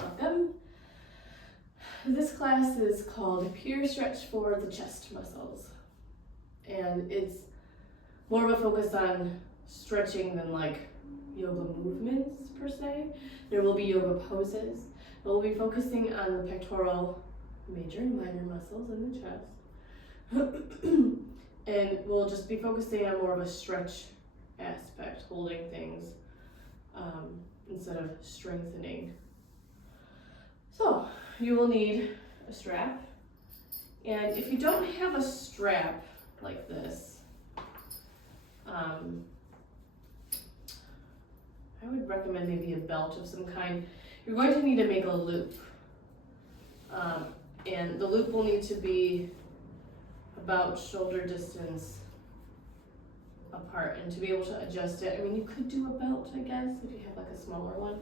Welcome. This class is called Pure Stretch for the Chest Muscles. And it's more of a focus on stretching than like yoga movements per se. There will be yoga poses, but we'll be focusing on the pectoral major and minor muscles in the chest. And we'll just be focusing on more of a stretch aspect, holding things instead of strengthening. So you will need a strap, and if you don't have a strap like this, I would recommend maybe a belt of some kind. You're going to need to make a loop, and the loop will need to be about shoulder distance apart, and to be able to adjust it, I mean, you could do a belt, I guess, if you have like a smaller one,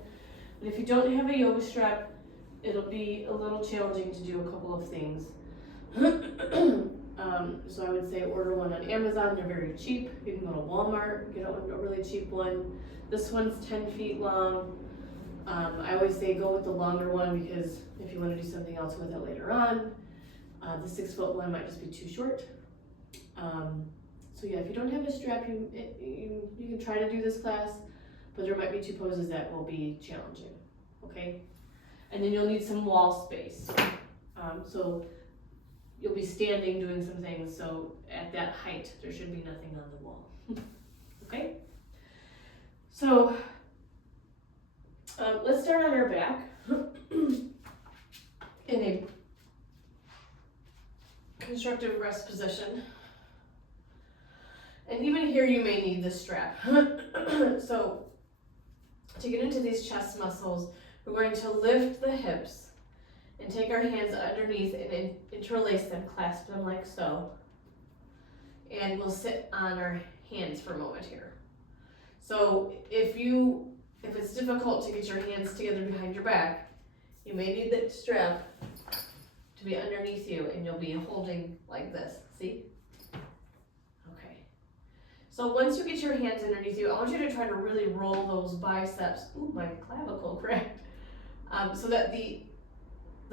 but if you don't have a yoga strap, it'll be a little challenging to do a couple of things. So I would say order one on Amazon. They're very cheap. You can go to Walmart, get a really cheap one. This one's 10 feet long. I always say go with the longer one because if you want to do something else with it later on, the 6 foot one might just be too short. So yeah, if you don't have a strap, you can try to do this class, but there might be 2 poses that will be challenging, okay? And then you'll need some wall space. So you'll be standing doing some things, so at that height, there should be nothing on the wall, okay? So let's start on our back in a constructive rest position. And even here you may need the strap. So to get into these chest muscles, we're going to lift the hips and take our hands underneath and interlace them, clasp them like so. And we'll sit on our hands for a moment here. So if it's difficult to get your hands together behind your back, you may need the strap to be underneath you and you'll be holding like this, see? Okay. So once you get your hands underneath you, I want you to try to really roll those biceps. Ooh, my clavicle cracked. So that the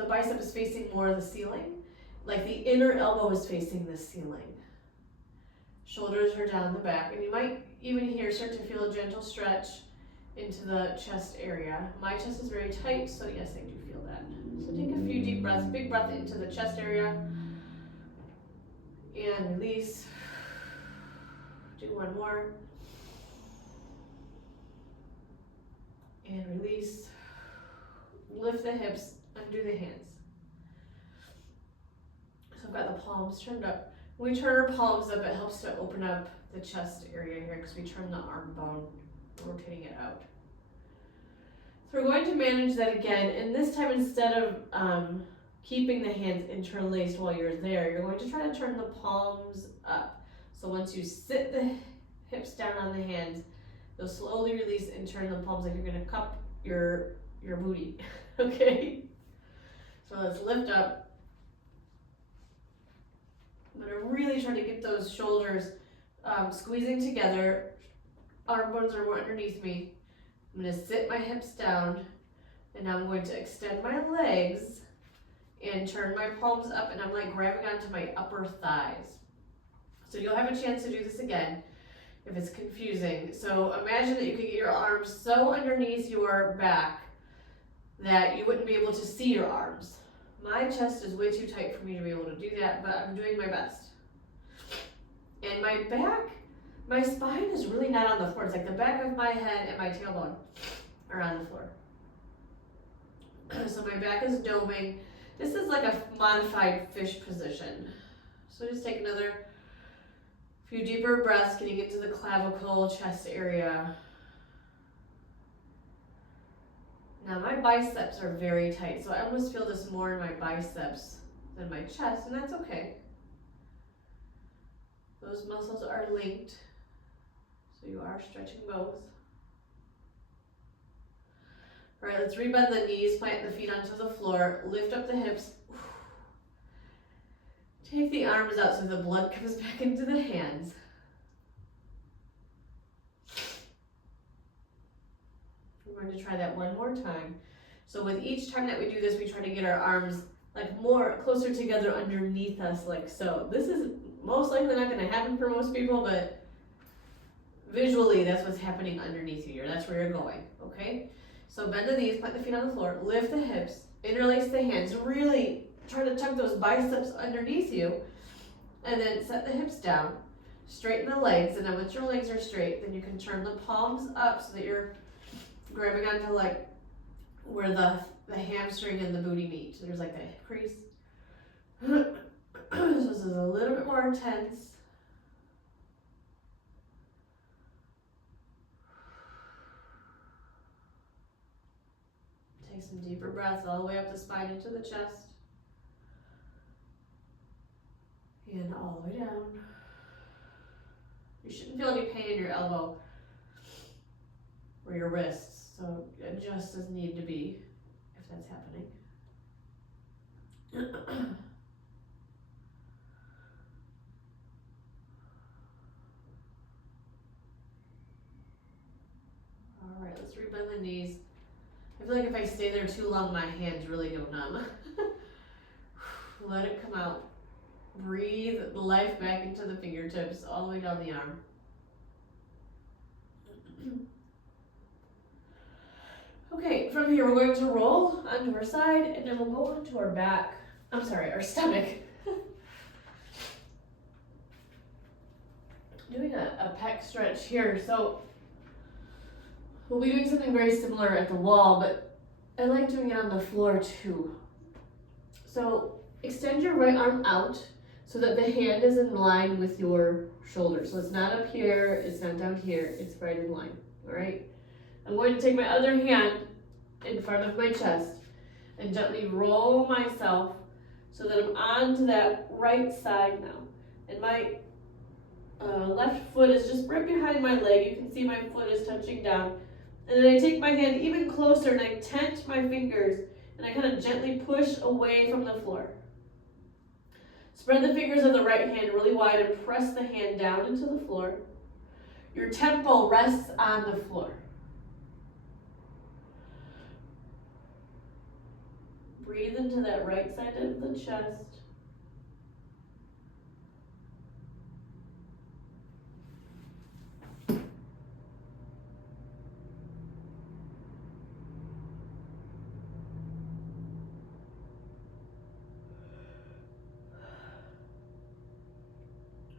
bicep is facing more of the ceiling, like the inner elbow is facing the ceiling. Shoulders are down the back, and you might even here start to feel a gentle stretch into the chest area. My chest is very tight, so yes, I do feel that. So take a few deep breaths, big breath into the chest area, and release. Do one more. And release. Lift the hips, undo the hands. So I've got the palms turned up. When we turn our palms up, it helps to open up the chest area here because we turn the arm bone, rotating it out. So we're going to manage that again, and this time instead of keeping the hands interlaced while you're there, you're going to try to turn the palms up. So once you sit the hips down on the hands, you'll slowly release and turn the palms like you're going to cup your booty. Okay, so let's lift up. I'm going to really try to get those shoulders squeezing together. Arm bones are more underneath me. I'm going to sit my hips down, and now I'm going to extend my legs and turn my palms up, and I'm like grabbing onto my upper thighs. So you'll have a chance to do this again if it's confusing. So imagine that you could get your arms so underneath your back that you wouldn't be able to see your arms. My chest is way too tight for me to be able to do that, but I'm doing my best. And my back, my spine is really not on the floor. It's like the back of my head and my tailbone are on the floor. So my back is doming. This is like a modified fish position. So just take another few deeper breaths, getting into the clavicle, chest area. Now my biceps are very tight, so I almost feel this more in my biceps than my chest, and that's okay. Those muscles are linked, so you are stretching both. All right, let's rebend the knees, plant the feet onto the floor, lift up the hips. Take the arms out so the blood comes back into the hands. We're going to try that one more time. So with each time that we do this, we try to get our arms like more closer together underneath us, like so. This is most likely not going to happen for most people, but visually that's what's happening underneath you. That's where you're going, okay? So bend the knees, plant the feet on the floor, lift the hips, interlace the hands, really try to tuck those biceps underneath you, and then set the hips down, straighten the legs, and then once your legs are straight, then you can turn the palms up so that you're grabbing onto like where the hamstring and the booty meet. So there's like a hip crease. So this is a little bit more intense. Take some deeper breaths all the way up the spine into the chest. And all the way down. You shouldn't feel any pain in your elbow or your wrists, so adjust as need to be if that's happening. All right, let's rebend the knees. I feel like if I stay there too long, my hands really go numb. Let it come out. Breathe life back into the fingertips, all the way down the arm. Okay, from here we're going to roll onto our side, and then we'll go onto our back. I'm sorry, our stomach. Doing a pec stretch here. So we'll be doing something very similar at the wall, but I like doing it on the floor too. So extend your right arm out so that the hand is in line with your shoulder. So it's not up here, it's not down here, it's right in line, all right? I'm going to take my other hand in front of my chest and gently roll myself so that I'm onto that right side now. And my left foot is just right behind my leg. You can see my foot is touching down. And then I take my hand even closer and I tent my fingers and I kind of gently push away from the floor. Spread the fingers of the right hand really wide and press the hand down into the floor. Your temple rests on the floor. Breathe into that right side of the chest.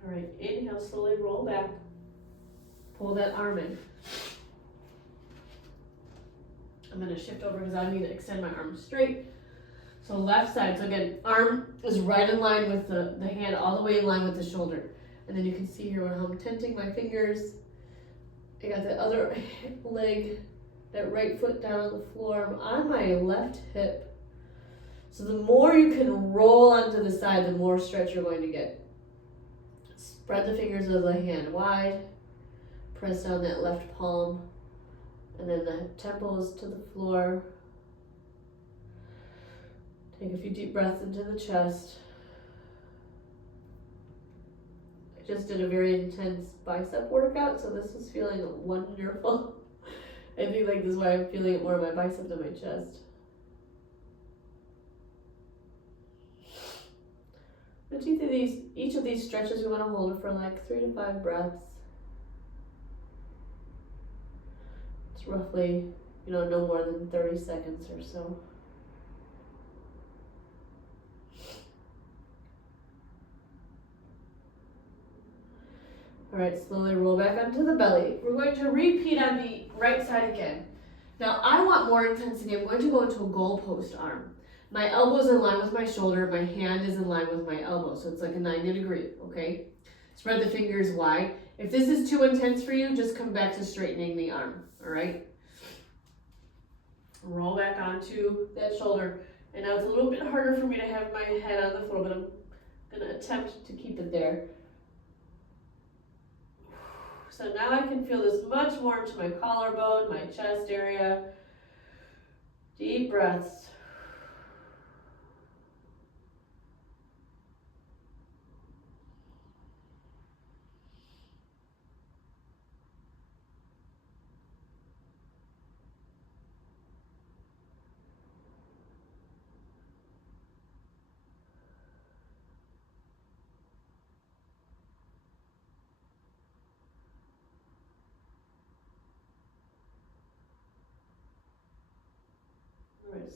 All right, inhale, slowly roll back. Pull that arm in. I'm going to shift over because I need to extend my arm straight. So left side, so again, arm is right in line with the hand, all the way in line with the shoulder. And then you can see here when I'm tenting my fingers, I got the other leg, that right foot down on the floor. I'm on my left hip. So the more you can roll onto the side, the more stretch you're going to get. Spread the fingers of the hand wide. Press down that left palm. And then the temples to the floor. Take a few deep breaths into the chest. I just did a very intense bicep workout, so this is feeling wonderful. I think like this is why I'm feeling it more on my bicep than my chest. But each of these stretches we want to hold for like 3 to 5 breaths. It's roughly, no more than 30 seconds or so. All right, slowly roll back onto the belly. We're going to repeat on the right side again. Now, I want more intensity. I'm going to go into a goalpost arm. My elbow is in line with my shoulder. My hand is in line with my elbow. So it's like a 90 degree, okay? Spread the fingers wide. If this is too intense for you, just come back to straightening the arm, all right? Roll back onto that shoulder. And now it's a little bit harder for me to have my head on the floor, but I'm going to attempt to keep it there. So now I can feel this much more into my collarbone, my chest area. Deep breaths.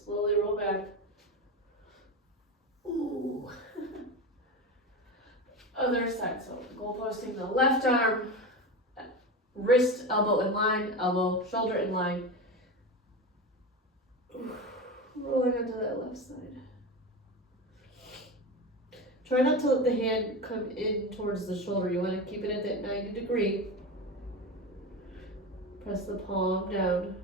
slowly roll back. Ooh. Other side, so goal posting the left arm, wrist, elbow in line, elbow, shoulder in line. Rolling onto that left side. Try not to let the hand come in towards the shoulder. You want to keep it at that 90-degree. Press the palm down.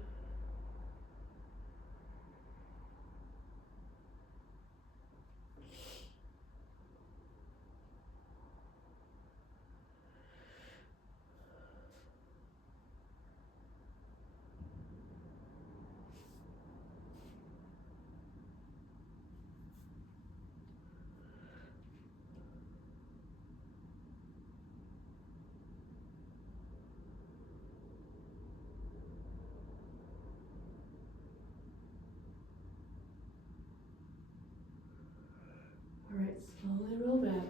All right, slowly roll back.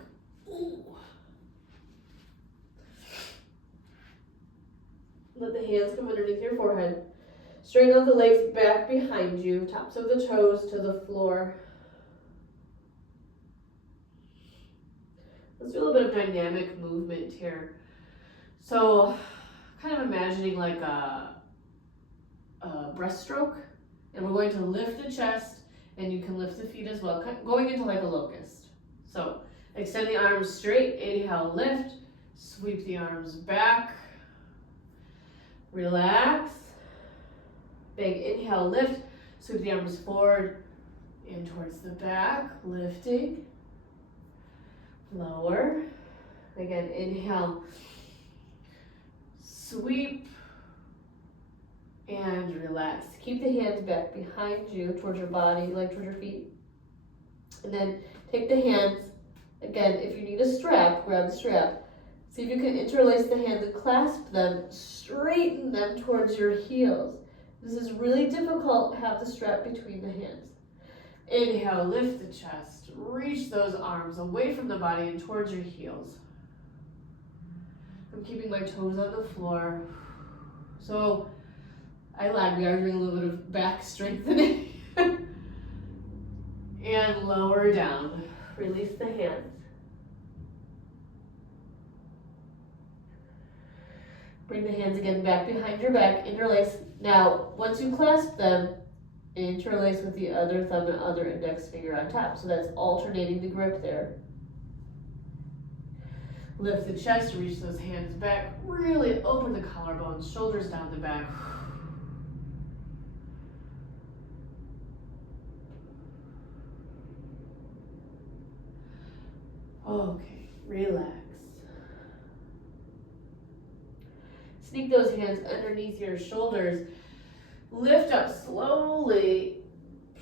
Ooh. Let the hands come underneath your forehead. Straighten out the legs back behind you, tops of the toes to the floor. Let's do a little bit of dynamic movement here. So, kind of imagining like a breaststroke, and we're going to lift the chest, and you can lift the feet as well, going into like a locust. So, extend the arms straight, inhale, lift, sweep the arms back, relax, big inhale, lift, sweep the arms forward and towards the back, lifting, lower, again, inhale, sweep, and relax. Keep the hands back behind you, towards your body, like towards your feet. And then take the hands, again, if you need a strap, grab the strap. See if you can interlace the hands and clasp them, straighten them towards your heels. This is really difficult to have the strap between the hands. Inhale, lift the chest, reach those arms away from the body and towards your heels. I'm keeping my toes on the floor. So, I lied, we are doing a little bit of back strengthening. And lower down. Release the hands. Bring the hands again back behind your back, interlace. Now, once you clasp them, interlace with the other thumb and other index finger on top. So that's alternating the grip there. Lift the chest, reach those hands back. Really open the collarbones, shoulders down the back. Okay, relax. Sneak those hands underneath your shoulders. Lift up slowly.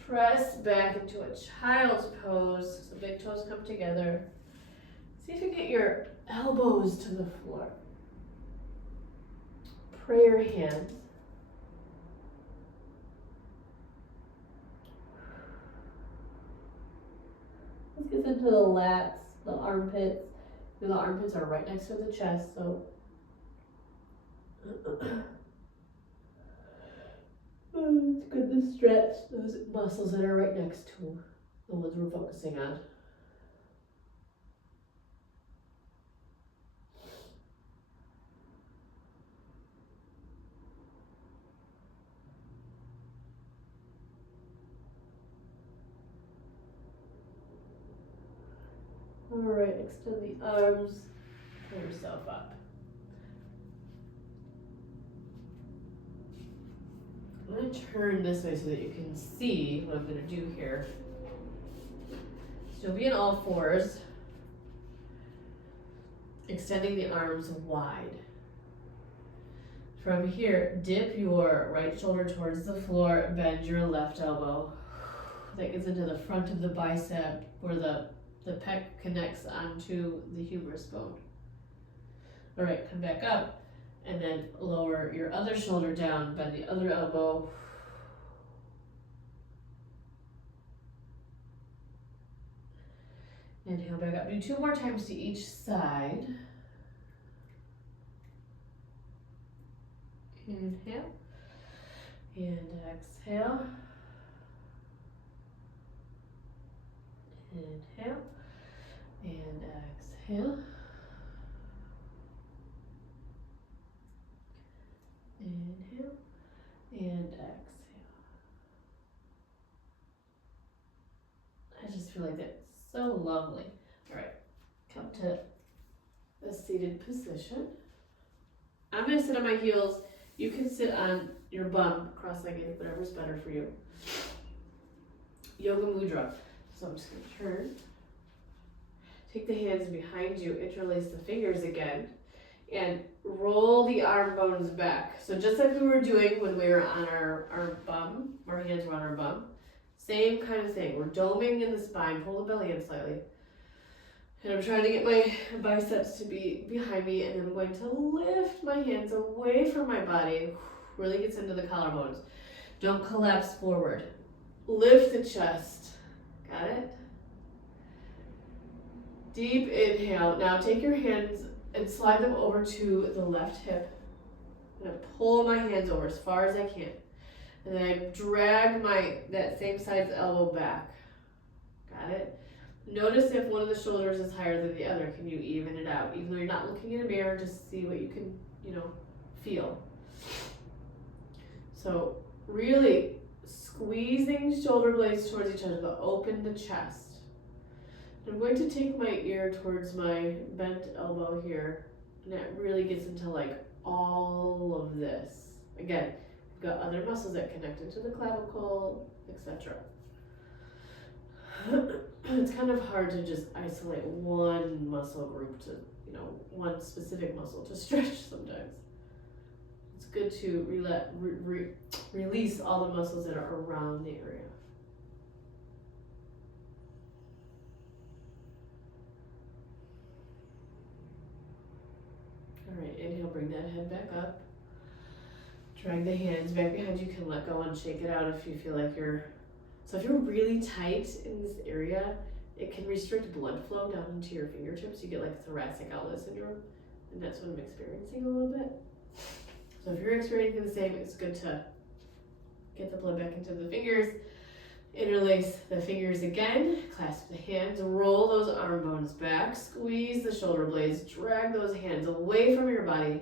Press back into a child's pose. So big toes come together. See if you get your elbows to the floor. Prayer hands. Let's get into the lats, the armpits. The armpits are right next to the chest, so it's good to stretch those muscles that are right next to the ones we're focusing on. All right, extend the arms, pull yourself up. I'm going to turn this way so that you can see what I'm going to do here. So you'll be in all fours, extending the arms wide. From here, dip your right shoulder towards the floor, bend your left elbow. That gets into the front of the bicep where the pec connects onto the humerus bone. All right, come back up and then lower your other shoulder down, bend the other elbow. Inhale back up. Do 2 more times to each side. Inhale and exhale. Inhale and exhale. Inhale and exhale. I just feel like that's so lovely. All right, come to a seated position. I'm gonna sit on my heels. You can sit on your bum, cross-legged, whatever's better for you. Yoga Mudra. So I'm just gonna turn. Take the hands behind you, interlace the fingers again, and roll the arm bones back. So just like we were doing when we were on our bum, our hands were on our bum, same kind of thing. We're doming in the spine, pull the belly in slightly. And I'm trying to get my biceps to be behind me, and then I'm going to lift my hands away from my body. Really gets into the collarbones. Don't collapse forward. Lift the chest. Got it? Deep inhale. Now take your hands and slide them over to the left hip. I'm going to pull my hands over as far as I can. And then I drag that same side's elbow back. Got it? Notice if one of the shoulders is higher than the other. Can you even it out? Even though you're not looking in a mirror, just see what you can, feel. So really squeezing shoulder blades towards each other to open the chest. I'm going to take my ear towards my bent elbow here, and that really gets into like all of this. Again, you've got other muscles that connect into the clavicle, etc. It's kind of hard to just isolate one muscle group to, one specific muscle to stretch sometimes. It's good to release all the muscles that are around the area. All right, inhale, bring that head back up. Drag the hands back behind you. You can let go and shake it out if you feel like so if you're really tight in this area, it can restrict blood flow down into your fingertips. You get like thoracic outlet syndrome, and that's what I'm experiencing a little bit. So if you're experiencing the same, it's good to get the blood back into the fingers. Interlace the fingers again, clasp the hands, roll those arm bones back, squeeze the shoulder blades, drag those hands away from your body.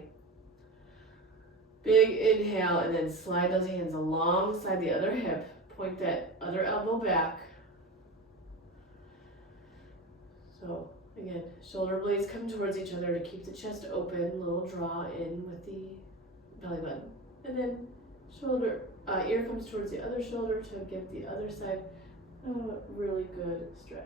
Big inhale, and then slide those hands alongside the other hip. Point that other elbow back. So again, shoulder blades come towards each other to keep the chest open, little draw in with the belly button. And then ear comes towards the other shoulder to give the other side a really good stretch.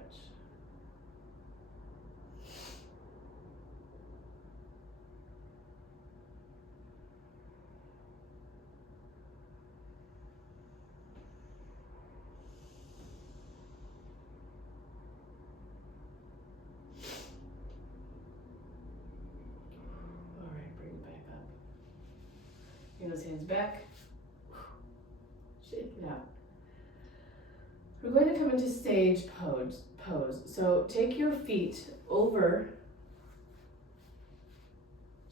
All right, bring it back up. Bring those hands back. Shake it out. We're going to come into sage pose. So take your feet over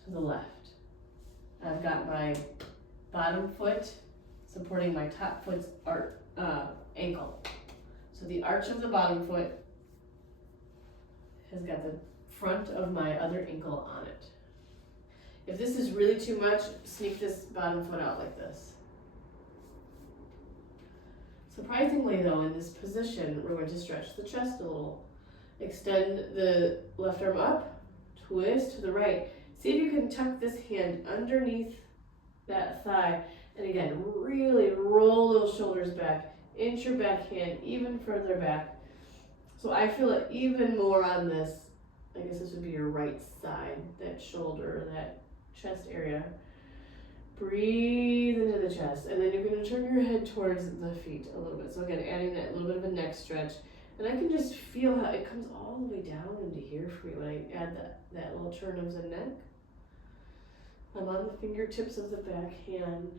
to the left. I've got my bottom foot supporting my top foot's ankle. So the arch of the bottom foot has got the front of my other ankle on it. If this is really too much, sneak this bottom foot out like this. Surprisingly though, in this position, we're going to stretch the chest a little. Extend the left arm up, twist to the right. See if you can tuck this hand underneath that thigh. And again, really roll those shoulders back. Inch your back hand even further back. So I feel it even more on this. I guess this would be your right side, that shoulder, that chest area. Breathe into the chest, and then you're going to turn your head towards the feet a little bit. So again, adding that little bit of a neck stretch. And I can just feel how it comes all the way down into here for you when I add that little turn of the neck. I'm on the fingertips of the back hand.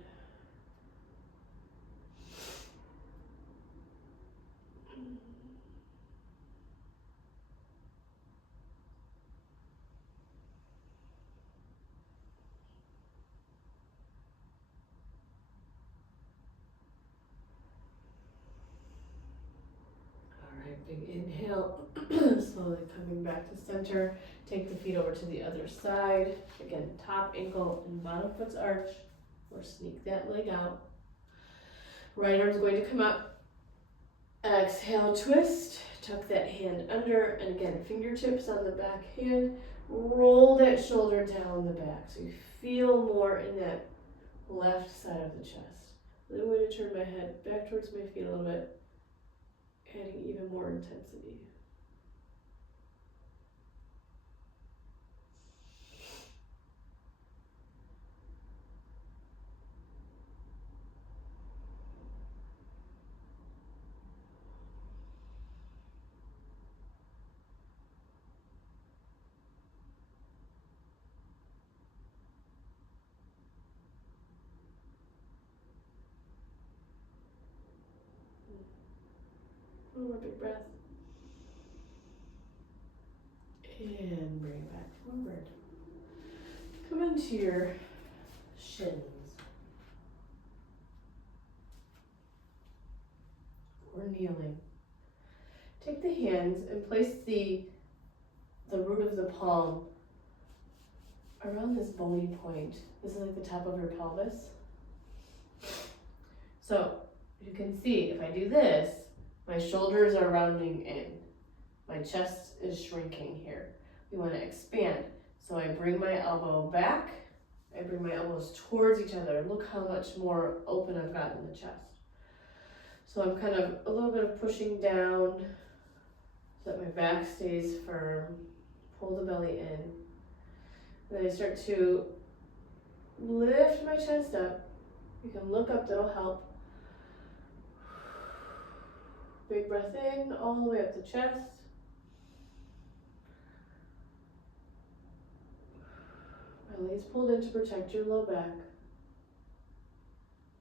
Big inhale. Inhale, slowly coming back to center. Take the feet over to the other side. Again, top ankle and bottom foot's arch, or sneak that leg out. Right arm's going to come up. Exhale, twist. Tuck that hand under, and again, fingertips on the back hand. Roll that shoulder down the back so you feel more in that left side of the chest. Then I'm going to turn my head back towards my feet a little bit, adding even more intensity. One more big breath. And bring it back forward. Come into your shins. Or kneeling. Take the hands and place the root of the palm around this bony point. This is like the top of your pelvis. So you can see if I do this, my shoulders are rounding in. My chest is shrinking here. We want to expand. So I bring my elbow back. I bring my elbows towards each other. Look how much more open I've got in the chest. So I'm kind of a little bit of pushing down so that my back stays firm. Pull the belly in. And then I start to lift my chest up. You can look up, that'll help. Big breath in, all the way up the chest. Belly's pulled in to protect your low back.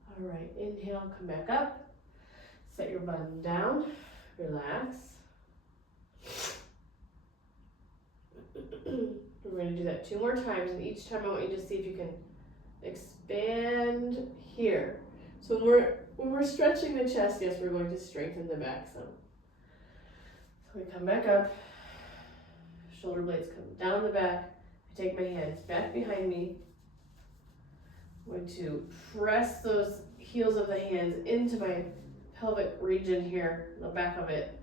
All right, inhale, come back up. Set your bum down, relax. We're going to do that 2 more times, and each time I want you to see if you can expand here. So when we're stretching the chest, yes, we're going to strengthen the back some. So we come back up, shoulder blades come down the back. I take my hands back behind me. I'm going to press those heels of the hands into my pelvic region here, the back of it,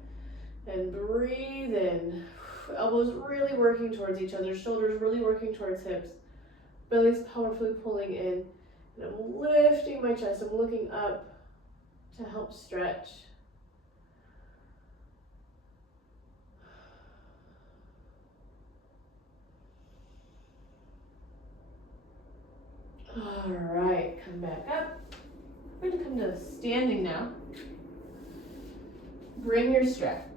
and breathe in. Elbows really working towards each other, shoulders really working towards hips, belly's powerfully pulling in, and I'm lifting my chest. I'm looking up to help stretch. All right, come back up. We're going to come to standing now. Bring your strap.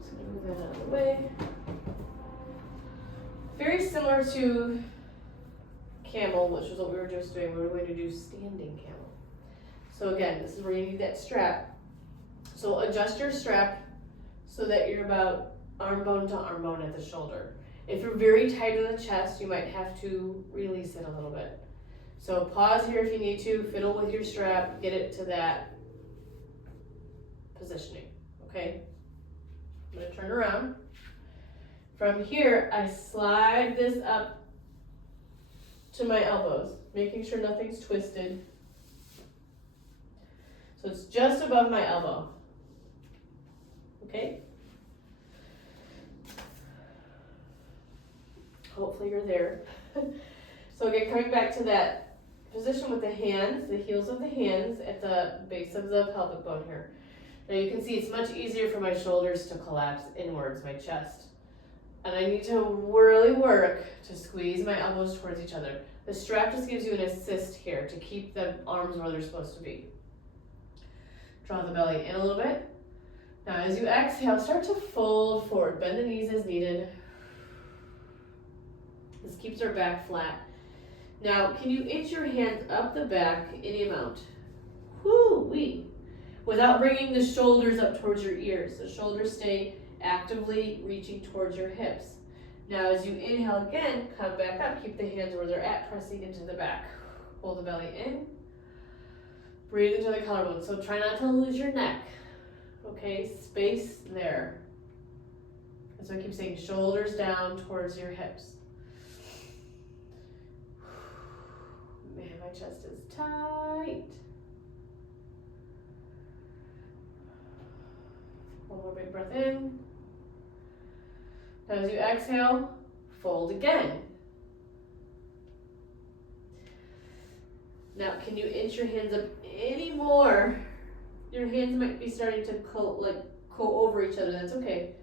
Just going to move that out of the way. Very similar to camel, which is what we were just doing. We're going to do standing camel. So again, this is where you need that strap. So adjust your strap so that you're about arm bone to arm bone at the shoulder. If you're very tight in the chest, you might have to release it a little bit. So pause here if you need to, fiddle with your strap, get it to that positioning, okay? I'm gonna turn around. From here, I slide this up to my elbows, making sure nothing's twisted. So it's just above my elbow, okay? Hopefully you're there. So again, coming back to that position with the hands, the heels of the hands at the base of the pelvic bone here. Now you can see it's much easier for my shoulders to collapse inwards, my chest. And I need to really work to squeeze my elbows towards each other. The strap just gives you an assist here to keep the arms where they're supposed to be. Draw the belly in a little bit. Now as you exhale, start to fold forward. Bend the knees as needed. This keeps our back flat. Now, can you inch your hands up the back any amount? Woo-wee. Without bringing the shoulders up towards your ears. The shoulders stay actively reaching towards your hips. Now, as you inhale again, come back up. Keep the hands where they're at, pressing into the back. Pull the belly in. Breathe into the collarbone. So try not to lose your neck. Okay, space there. That's why I keep saying shoulders down towards your hips. Man, my chest is tight. One more big breath in. Now as you exhale, fold again. Now, can you inch your hands up any more? Your hands might be starting to co over each other. That's okay.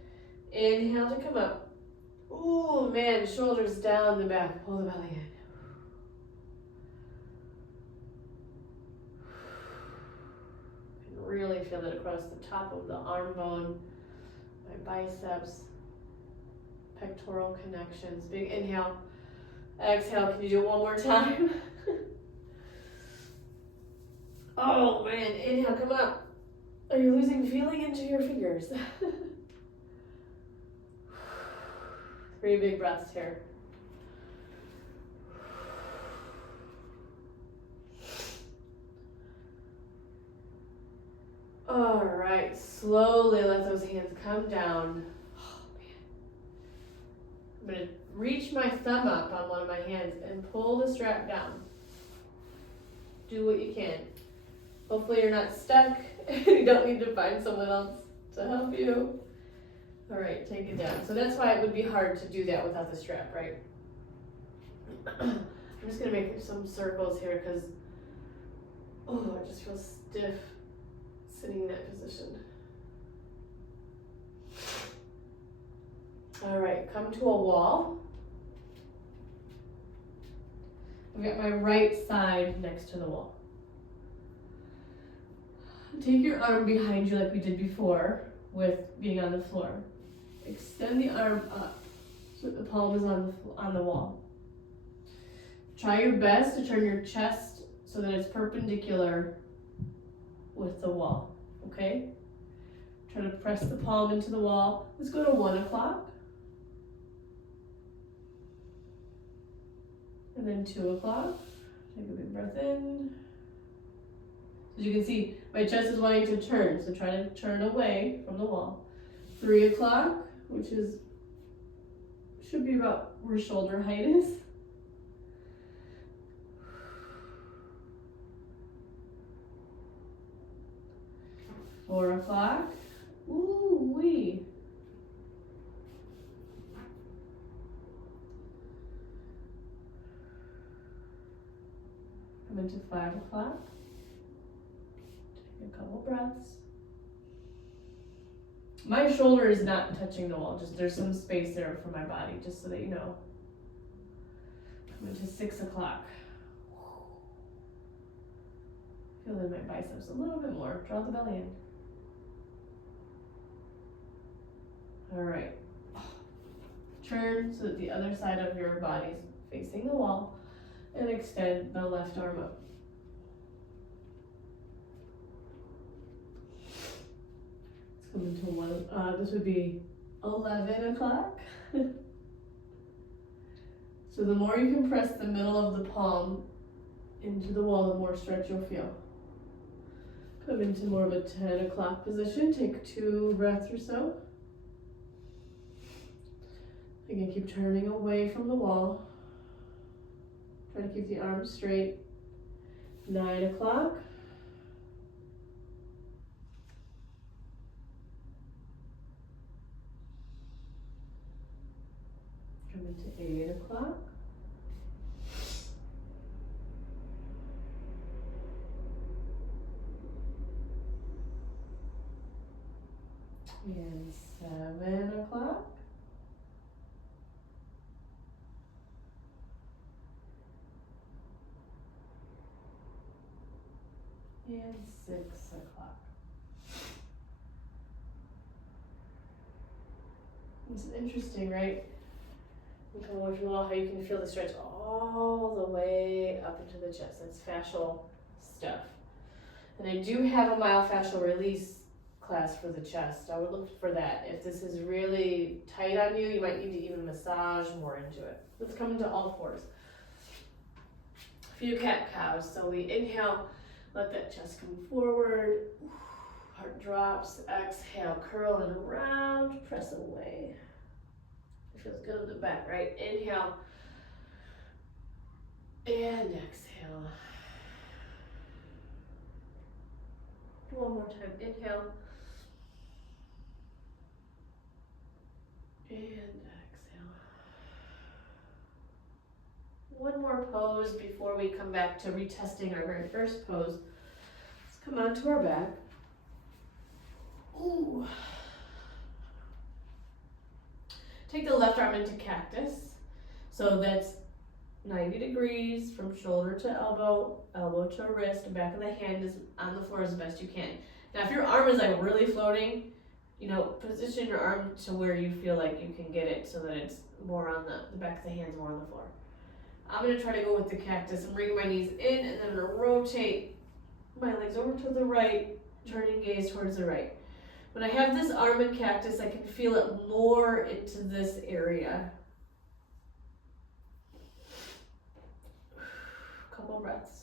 Inhale to come up. Ooh, man, shoulders down the back. Pull the belly in. You can really feel it across the top of the arm bone, my biceps, pectoral connections. Big inhale. Exhale. Can you do it one more time? Oh man, inhale, come up. Are you losing feeling into your fingers? 3 big breaths here. All right, slowly let those hands come down. Oh man. I'm gonna reach my thumb up on one of my hands and pull the strap down. Do what you can. Hopefully you're not stuck and you don't need to find someone else to help you. All right, take it down. So that's why it would be hard to do that without the strap, right? I'm just gonna make some circles here because, oh, I just feel stiff sitting in that position. All right, come to a wall. I've got my right side next to the wall. Take your arm behind you like we did before with being on the floor. Extend the arm up so that the palm is on the wall. Try your best to turn your chest so that it's perpendicular with the wall, okay? Try to press the palm into the wall. Let's go to 1 o'clock. And then 2 o'clock. Take a big breath in. As you can see, my chest is wanting to turn, so try to turn away from the wall. 3 o'clock, which should be about where shoulder height is. 4 o'clock. Ooh wee. Come into 5 o'clock. Take a couple breaths. My shoulder is not touching the wall, just there's some space there for my body, just so that you know. Come into 6 o'clock. Feel in my biceps a little bit more. Draw the belly in. All right. Turn so that the other side of your body's facing the wall and extend the left arm up. Let's come into this would be 11 o'clock. So the more you can press the middle of the palm into the wall, the more stretch you'll feel. Come into more of a 10 o'clock position. Take 2 breaths or so. Again, keep turning away from the wall. Try to keep the arms straight. 9 o'clock. Come into 8 o'clock. And 7 o'clock. And 6 o'clock. It's interesting, right? You can watch how you can feel the stretch all the way up into the chest. That's fascial stuff. And I do have a myofascial release class for the chest. I would look for that. If this is really tight on you, you might need to even massage more into it. Let's come into all fours. A few cat cows. So we inhale, Let that chest come forward. Heart drops. Exhale, curl and around. Press away. It feels good on the back, right? Inhale. And exhale. One more time. Inhale. And exhale. One more pose before we come back to retesting our very first pose. Let's come onto our back. Ooh. Take the left arm into cactus. So that's 90 degrees from shoulder to elbow, elbow to wrist, back of the hand is on the floor as best you can. Now if your arm is like really floating, you know, position your arm to where you feel like you can get it so that it's more on the back of the hand's more on the floor. I'm gonna try to go with the cactus and bring my knees in, and then I'm gonna rotate my legs over to the right, turning gaze towards the right. When I have this arm in cactus, I can feel it more into this area. Couple breaths.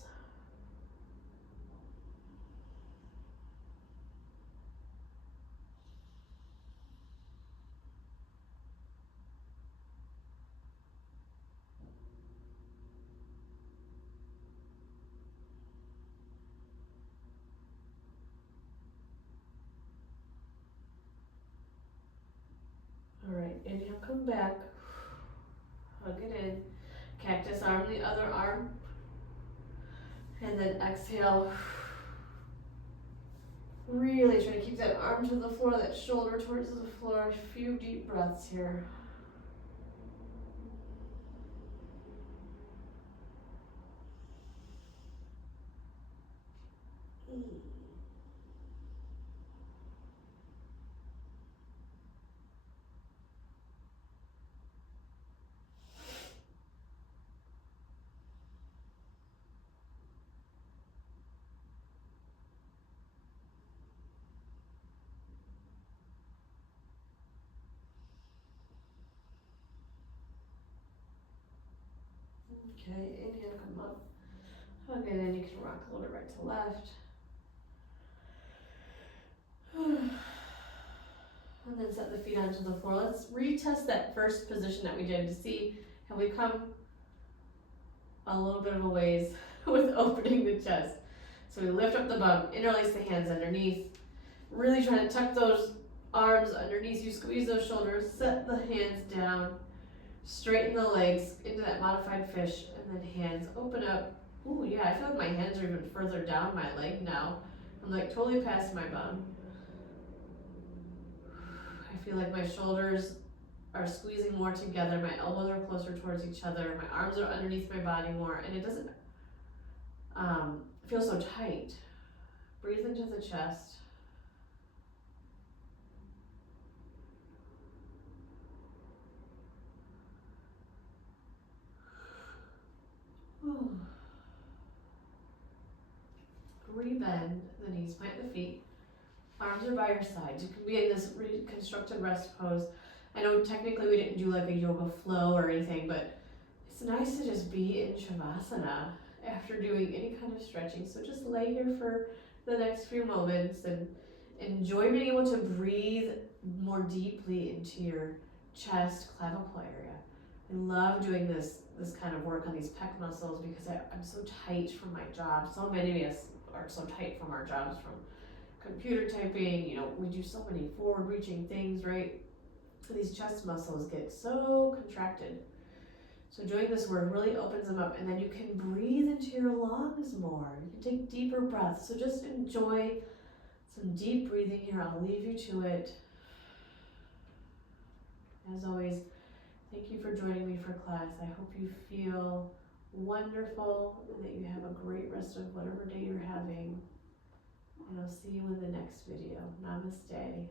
All right, inhale, come back. Hug it in. Cactus arm, the other arm. And then exhale. Really try to keep that arm to the floor, that shoulder towards the floor. A few deep breaths here. Okay, inhale, come up. Hug it in, you can rock a little bit right to left. And then set the feet onto the floor. Let's retest that first position that we did to see have we come a little bit of a ways with opening the chest. So we lift up the bum, interlace the hands underneath. Really trying to tuck those arms underneath you, squeeze those shoulders, set the hands down, straighten the legs into that modified fish, and then hands open up. Ooh, yeah, I feel like my hands are even further down my leg now. I'm like totally past my bum. I feel like my shoulders are squeezing more together, my elbows are closer towards each other, my arms are underneath my body more, and it doesn't feel so tight. Breathe into the chest. Rebend the knees, plant the feet. Arms are by your sides. You can be in this reconstructed rest pose. I know technically we didn't do like a yoga flow or anything, but it's nice to just be in Shavasana after doing any kind of stretching. So just lay here for the next few moments and enjoy being able to breathe more deeply into your chest, clavicle area. I love doing this kind of work on these pec muscles because I'm so tight from my job. So many of us are so tight from our jobs, from computer typing, you know, we do so many forward-reaching things, right? So these chest muscles get so contracted. So doing this work really opens them up, and then you can breathe into your lungs more. You can take deeper breaths. So just enjoy some deep breathing here. I'll leave you to it. As always, thank you for joining me for class. I hope you feel wonderful and that you have a great rest of whatever day you're having. And I'll see you in the next video. Namaste.